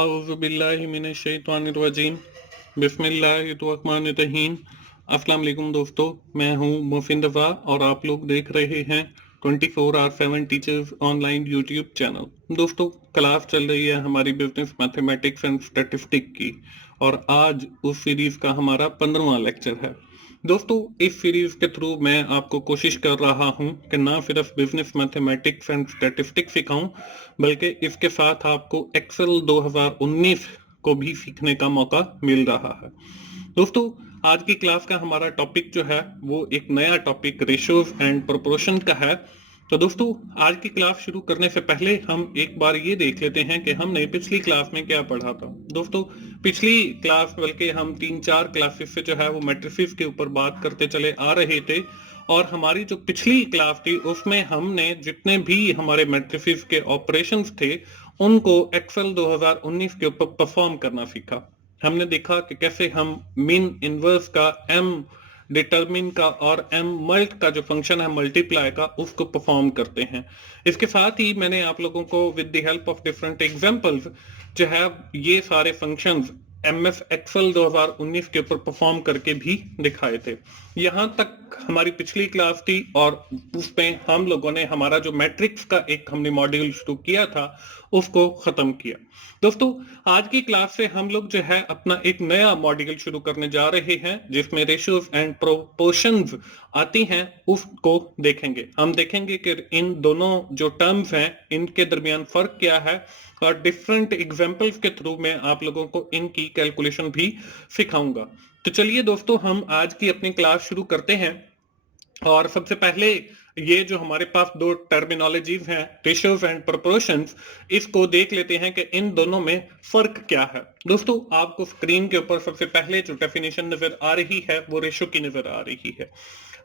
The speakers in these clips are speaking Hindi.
औज़ुबिल्लाहिमिनश्शैतानिर्रजीम बिस्मिल्लाहिर्रहमानिर्रहीम। अस्सलाम वालेकुम दोस्तों, मैं हूं मोहसिन रज़ा और आप लोग देख रहे हैं 24/7 टीचर्स ऑनलाइन यूट्यूब चैनल। दोस्तों, क्लास चल रही है हमारी बिजनेस मैथमेटिक्स एंड स्टैटिस्टिक की और आज उस सीरीज का हमारा 15वां लेक्चर है। दोस्तों, इस सीरीज के थ्रू मैं आपको कोशिश कर रहा हूं कि ना सिर्फ बिजनेस मैथमेटिक्स एंड स्टैटिस्टिक्स सिखाऊं, बल्कि इसके साथ आपको एक्सेल 2019 को भी सीखने का मौका मिल रहा है। दोस्तों, आज की क्लास का हमारा टॉपिक जो है वो एक नया टॉपिक रेशियोज एंड प्रोपोर्शन का है। तो दोस्तों, आज की क्लास शुरू करने से पहले हम एक बार ये देख लेते हैं कि हमने पिछली क्लास में क्या पढ़ा था। दोस्तों, पिछली क्लास बल्कि हम 3-4 क्लासेस से जो है वो मैट्रिसेस के ऊपर बात करते चले आ रहे थे और हमारी जो पिछली क्लास थी उसमें हमने जितने भी हमारे मैट्रिसेस के ऑपरेशंस थे उनको एक्सेल 2019 के ऊपर परफॉर्म करना सीखा। हमने देखा कि कैसे हम मीन इनवर्स का, एम डिटरमिन का और एम मल्ट का जो फंक्शन है मल्टीप्लाई का, उसको परफॉर्म करते हैं। इसके साथ ही मैंने आप लोगों को with the help of different examples जो है ये सारे फंक्शंस एमएस एक्सेल 2019 के ऊपर परफॉर्म करके भी दिखाए थे। यहाँ तक हमारी पिछली क्लास थी और उसमें हम लोगों ने हमारा जो मैट्रिक्स का एक हमने मॉड्यूल शुरू किया था उसको खत्म किया। दोस्तों, आज की क्लास से हम लोग जो है अपना एक नया मॉड्यूल शुरू करने जा रहे हैं जिसमें रेशियोज एंड प्रोपोर्शंस आती हैं, उसको देखेंगे। हम देखेंगे कि इन दोनों जो टर्म्स हैं इनके दरमियान फर्क क्या है और डिफरेंट एग्जांपल्स के थ्रू मैं आप लोगों को इनकी कैलकुलेशन भी सिखाऊंगा। तो चलिए दोस्तों, हम आज की अपनी क्लास शुरू करते हैं और सबसे पहले ये जो हमारे पास दो टर्मिनोलॉजीज हैं रेशियोज एंड प्रोपोर्शंस, इसको देख लेते हैं कि इन दोनों में फर्क क्या है। दोस्तों, आपको स्क्रीन के ऊपर सबसे पहले जो डेफिनेशन नजर आ रही है वो रेशियो की नजर आ रही है।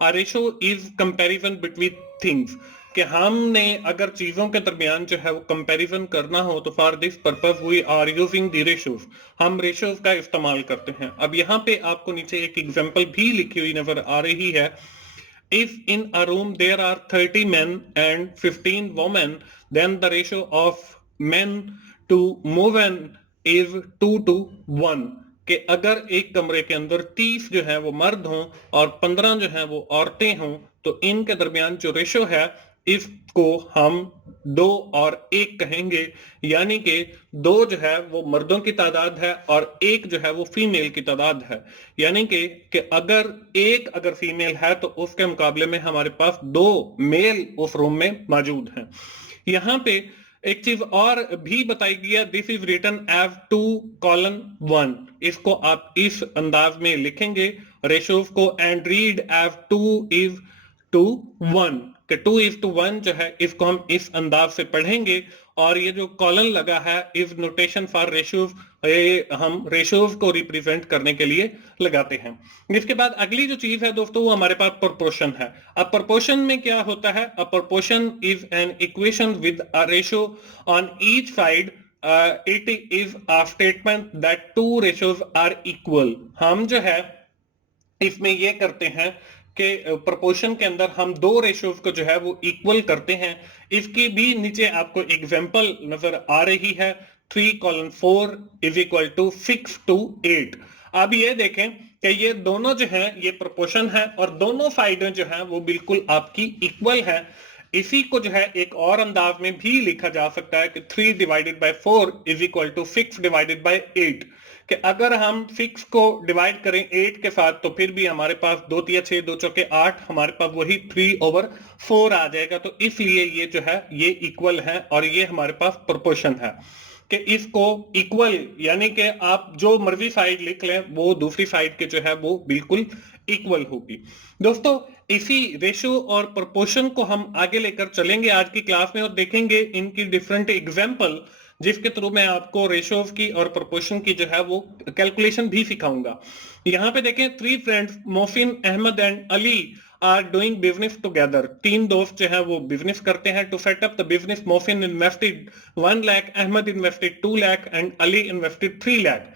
A ratio is comparison between things, कि हमने अगर चीजों के दरमियान जो है वो कंपैरिजन करना हो तो for this purpose we are using the ratios, हम रेशियोज का इस्तेमाल करते हैं। अब यहाँ पे आपको नीचे एक एग्जांपल भी लिखी हुई नजर आ रही है। If in a room there are 30 men and 15 women, then the ratio of men to women is 2:1। कि अगर एक कमरे के अंदर 30 जो है वो मर्द हों और 15 जो है वो औरतें हों तो इनके दरमियान जो रेशो है इसको हम 2 और 1 कहेंगे। यानी कि 2 जो है वो मर्दों की तादाद है और 1 जो है वो फीमेल की तादाद है। यानी कि अगर फीमेल है तो उसके मुकाबले में हमारे पास 2 मेल उस रूम में मौजूद हैं। यहाँ पे एक चीज और भी बताई गई है, दिस इज रिटन एज 2:1। इसको आप इस अंदाज में लिखेंगे रेशियोज को एंड रीड एज 2:1 कि 2:1 जो है इसको हम इस अंदाज से पढ़ेंगे। और ये जो कॉलन लगा है इज नोटेशन फॉर रेशियोज, ये हम रेशियोज को रिप्रेजेंट करने के लिए लगाते हैं। इसके बाद अगली जो चीज है दोस्तों वो हमारे पास प्रोपोर्शन है। अब प्रोपोर्शन में क्या होता है? A proportion is an equation with a ratio on each side. It is a statement that 2 ratios are equal. हम जो है इसमें ये करते हैं कि प्रोपोर्शन के अंदर हम 2 रेशियोज को जो है वो इक्वल करते हैं। इसकी भी नीचे आपको एग्जांपल नजर आ रही है, 3:4 इज इक्वल टू 6:8। अब ये देखें कि ये दोनों जो है ये प्रोपोर्शन है और दोनों साइडें जो है वो बिल्कुल आपकी इक्वल है। इसी को जो है एक और अंदाज में भी लिखा जा सकता है कि 3/4 इज इक्वल टू 6/8। कि अगर हम 6 को डिवाइड करें 8 के साथ तो फिर भी हमारे पास 2 3 6 2 चौके 8, हमारे पास वही 3/4 आ जाएगा। तो इसलिए ये जो है ये इक्वल है और ये हमारे पास प्रोपोर्शन है कि इसको इक्वल यानी कि आप जो मर्जी साइड लिख लें वो दूसरी साइड के जो है वो बिल्कुल इक्वल होगी। दोस्तों, इसी रेशियो और प्रोपोर्शन को हम आगे लेकर चलेंगे आज की क्लास में और देखेंगे इनकी डिफरेंट एग्जांपल, जिसके थ्रू मैं आपको रेशियोज की और प्रोपोर्शन की जो है वो कैलकुलेशन भी सिखाऊंगा। यहाँ पे देखें, 3 friends Mohsin, Ahmad and Ali are doing business together. 3 दोस्त जो है वो बिजनेस करते हैं। To set up the business Mohsin invested 1 lakh, Ahmad invested 2 lakh and Ali invested 3 lakh.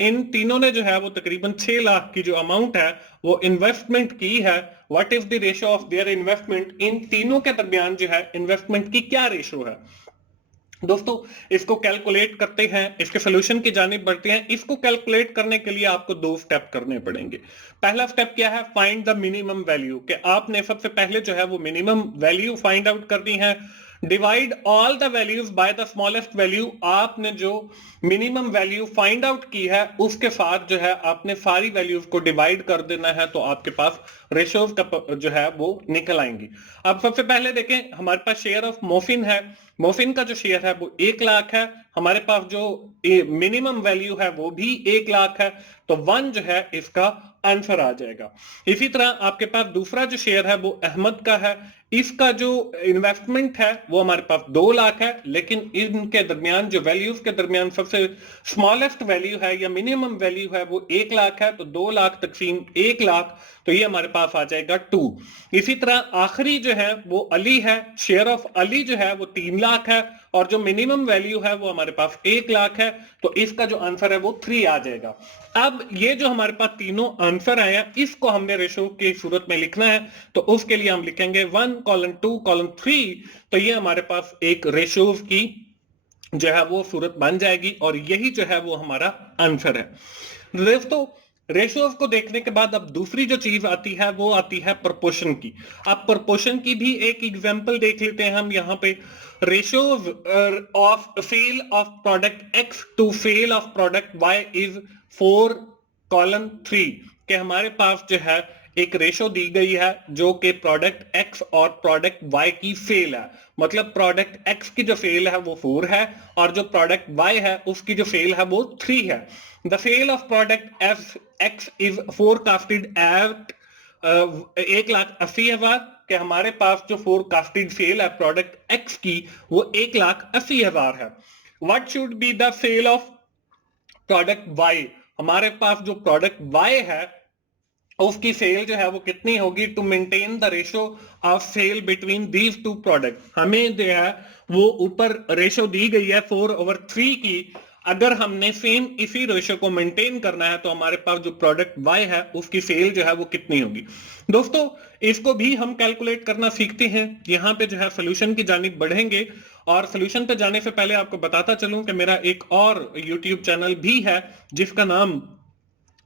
इन तीनों ने जो है वो तकरीबन 6 लाख की जो अमाउंट है वो इन्वेस्टमेंट की है। What is the ratio of their investment? इन तीनों के दरमियान जो है इन्वेस्टमेंट की क्या रेशियो है? दोस्तों इसको कैलकुलेट करते हैं, इसके सोल्यूशन की जानिब बढ़ते हैं। इसको कैलकुलेट करने के लिए आपको दो स्टेप करने पड़ेंगे। पहला स्टेप क्या है? फाइंड द मिनिमम वैल्यू, कि आपने सबसे पहले जो है वो मिनिमम वैल्यू फाइंड आउट करनी है। Divide all the values by the smallest value, आपने जो मिनिमम वैल्यू फाइंड आउट की है उसके साथ जो है आपने सारी वैल्यूज को डिवाइड कर देना है, तो आपके पास रेशियोज का जो है वो निकल आएंगी। अब सबसे पहले देखें, हमारे पास शेयर ऑफ मोफिन है। मोफिन का जो शेयर है वो 1 लाख है। हमारे पास जो मिनिमम वैल्यू है वो भी 1 लाख है, तो 1 जो है इसका आंसर आ जाएगा। इसी तरह आपके पास दूसरा जो शेयर है वो अहमद का है। इसका जो इन्वेस्टमेंट है वो हमारे पास 2 लाख है, लेकिन इनके दरमियान जो वैल्यूज के दरमियान सबसे स्मॉलेस्ट वैल्यू है या मिनिमम वैल्यू है वो 1 लाख है, तो 2 लाख तकसीम 1 लाख, तो ये हमारे पास आ जाएगा 2। इसी तरह आखिरी जो है वो अली है। शेयर ऑफ अली जो है वो 3 लाख है, और जो मिनिमम वैल्यू है वो हमारे पास 1 लाख है, तो इसका जो आंसर है वो 3 आ जाएगा। अब ये जो हमारे पास तीनों आंसर आए हैं इसको हमने रेशो की सूरत में लिखना है, तो उसके लिए हम लिखेंगे 1 कॉलन 2 कॉलन 3, तो ये हमारे पास एक रेशोज की जो है वो सूरत बन जाएगी, और यही जो है वो हमारा आंसर है। दोस्तों रेशियोज को देखने के बाद अब दूसरी जो चीज आती है वो आती है प्रोपोर्शन की। अब प्रोपोर्शन की भी एक एग्जांपल देख लेते हैं हम यहाँ पे। Ratios of sale of product X to sale of product Y is 4 colon 3, के हमारे पास जो है एक रेशो दी गई है जो कि प्रोडक्ट एक्स और प्रोडक्ट वाई की सेल है। मतलब प्रोडक्ट एक्स की जो सेल है वो 4 है, और जो प्रोडक्ट वाई है उसकी जो सेल है वो 3 है। The sale of product X is forecasted at 1,80,000, के हमारे पास जो फोरकास्टेड सेल है प्रोडक्ट एक्स की वो 1,80,000 है। What should be the sale of product Y, हमारे पास जो प्रोडक्ट वाई है उसकी सेल जो है वो कितनी होगी to maintain the ratio of sale between these two product. हमें जो है वो ऊपर रेशो दी गई है 4/3 की, अगर हमने सेम इसी रेशो को मेंटेन करना है तो हमारे पास जो प्रोडक्ट वाई है उसकी सेल जो है वो कितनी होगी। दोस्तों इसको भी हम कैलकुलेट करना सीखते हैं। यहाँ पे जो है सोल्यूशन की जानिब बढ़ेंगे, और सोल्यूशन पे जाने से पहले आपको बताता चलूं कि मेरा एक और यूट्यूब चैनल भी है जिसका नाम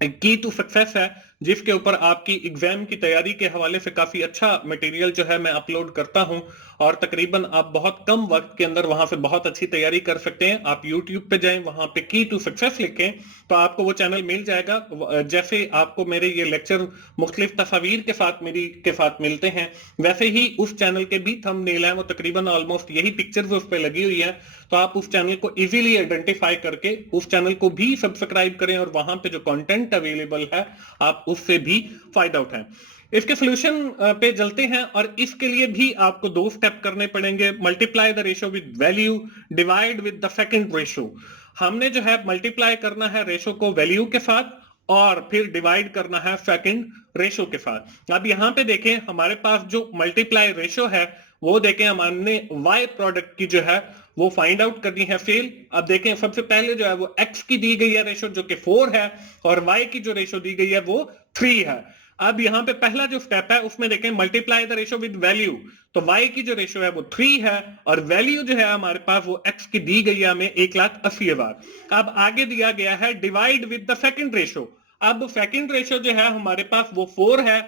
की टू सक्सेस है, जिसके ऊपर आपकी एग्जाम की तैयारी के हवाले से काफी अच्छा मटेरियल जो है मैं अपलोड करता हूं, और तकरीबन आप बहुत कम वक्त के अंदर वहां से बहुत अच्छी तैयारी कर सकते हैं। आप YouTube पे जाएं, वहां पे की टू सक्सेस लिखें तो आपको वो चैनल मिल जाएगा। जैसे आपको मेरे ये लेक्चर मुख्तलिफ तस्वीर के साथ मिलते हैं, वैसे ही उस चैनल के भी थंबनेल है, वो तकरीबन ऑलमोस्ट यही पिक्चर्स उस पर लगी हुई है, तो आप उस चैनल को इजीली आइडेंटिफाई करके उस चैनल को भी सब्सक्राइब करें, और वहां पे जो कंटेंट अवेलेबल है आप उससे भी फायदा उठाएं। इसके सोल्यूशन पे चलते हैं, और इसके लिए भी आपको दो स्टेप करने पड़ेंगे। Multiply the ratio with value, divide with the second ratio. हमने जो है मल्टीप्लाई करना है रेशो को वैल्यू के साथ, और फिर डिवाइड करना है सेकंड रेशो के साथ। अब यहाँ पे देखें हमारे पास जो मल्टीप्लाई रेशो है वो देखें, हमने वाई प्रोडक्ट की जो है वो फाइंड आउट करनी है सेल। अब देखें सबसे पहले जो है वो एक्स की दी गई है रेशो जो कि 4 है, और वाई की जो रेशो दी गई है वो 3 है। अब यहाँ पे पहला जो स्टेप है उसमें देखें multiply the ratio with value, तो वाई की जो रेशो है वो 3 है, और वैल्यू जो है हमारे पास वो एक्स की दी गई है हमें 1,80,000। अब आगे दिया गया है divide with the second ratio. अब सेकंड रेशो जो है हमारे पास वो 4 है,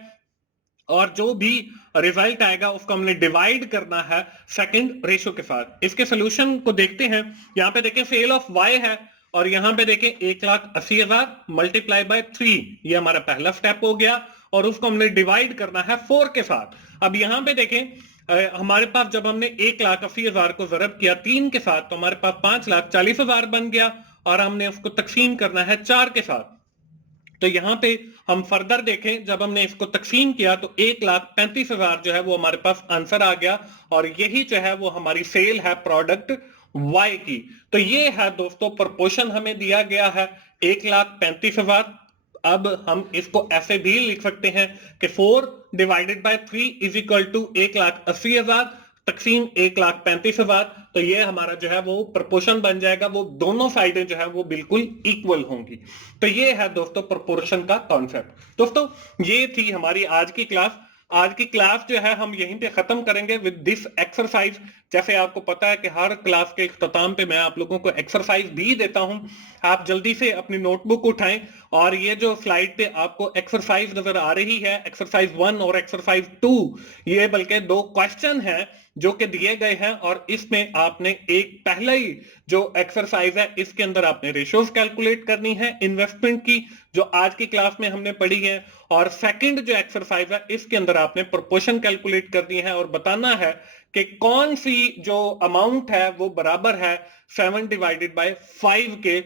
और जो भी रिजल्ट आएगा उसको हमने डिवाइड करना है सेकंड रेशो के साथ। इसके सोल्यूशन को देखते हैं। यहाँ पे देखें सेल ऑफ वाई है, और यहाँ पे देखें 1,80,000 मल्टीप्लाई बाय 3, ये हमारा पहला स्टेप हो गया, और उसको हमने डिवाइड करना है 4 के साथ। अब यहाँ पे देखें हमारे पास जब हमने 1,80,000 को जरब किया 3 के साथ तो हमारे पास 5,40,000 बन गया, और हमने उसको तकसीम करना है 4 के साथ। तो यहाँ पे हम फर्दर देखें, जब हमने इसको तकसीम किया तो 1,35,000 जो है वो हमारे पास आंसर आ गया, और यही जो है वो हमारी सेल है प्रोडक्ट वाई की। तो ये है दोस्तों प्रोपोर्शन हमें दिया गया है 1,35,000। अब हम इसको ऐसे भी लिख सकते हैं कि 4 divided by 3 is equal to 1,80,000 तकसीम 1,35,000। तो ये हमारा जो है वो प्रोपोर्शन बन जाएगा, वो दोनों साइडें जो है वो बिल्कुल इक्वल होंगी। तो ये है दोस्तों प्रोपोर्शन का कॉन्सेप्ट। दोस्तों ये थी हमारी आज की क्लास। आज की क्लास जो है हम यहीं पे खत्म करेंगे विद दिस एक्सरसाइज। जैसे आपको पता है कि हर क्लास के इख्तिताम पे मैं आप लोगों को एक्सरसाइज भी देता हूं। आप जल्दी से अपनी नोटबुक उठाएं और ये जो स्लाइड पे आपको एक्सरसाइज नजर आ रही है, एक्सरसाइज 1 और एक्सरसाइज 2, ये बल्कि दो क्वेश्चन हैं जो कि दिए गए हैं और इसमें आपने एक पहला ही जो एक्सरसाइज है इसके अंदर आपने रेशियोज कैलकुलेट करनी है इन्वेस्टमेंट की, जो आज की क्लास में हमने पढ़ी है। और सेकंड जो एक्सरसाइज है इसके अंदर आपने प्रोपोर्शन कैलकुलेट करनी है और बताना है कि कौन सी जो अमाउंट है वो बराबर है 7 डिवाइडेड बाय 5 के।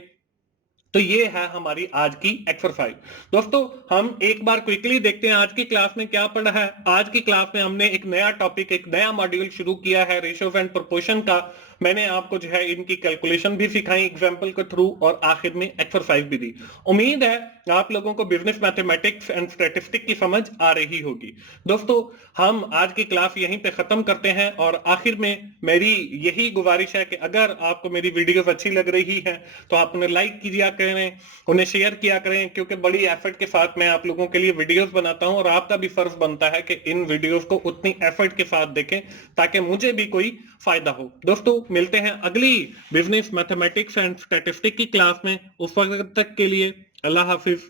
तो ये है हमारी आज की एक्सरसाइज। दोस्तों हम एक बार क्विकली देखते हैं आज की क्लास में क्या पढ़ा है। आज की क्लास में हमने एक नया टॉपिक, एक नया मॉड्यूल शुरू किया है रेशियोज एंड प्रोपोर्शन का। मैंने आपको जो है इनकी कैलकुलेशन भी सिखाई एग्जांपल के थ्रू और आखिर में एक्सरसाइज भी दी। उम्मीद है आप लोगों को बिजनेस मैथमेटिक्स एंड स्टैटिस्टिक्स की समझ आ रही होगी। दोस्तों हम आज की क्लास यहीं पे खत्म करते हैं और आखिर में मेरी यही गुजारिश है कि अगर आपको मेरी वीडियोस अच्छी लग रही है तो आप उन्हें लाइक कीजिए करें, उन्हें शेयर किया करें, क्योंकि बड़ी एफर्ट के साथ मैं आप लोगों के लिए वीडियोस बनाता हूं और आपका भी फर्ज बनता है कि इन वीडियोस को उतनी एफर्ट के साथ देखें ताकि मुझे भी कोई फायदा हो। दोस्तों मिलते हैं अगली बिजनेस मैथमेटिक्स एंड स्टैटिस्टिक्स की क्लास में। उस वक्त तक के लिए अल्लाह हाफिज।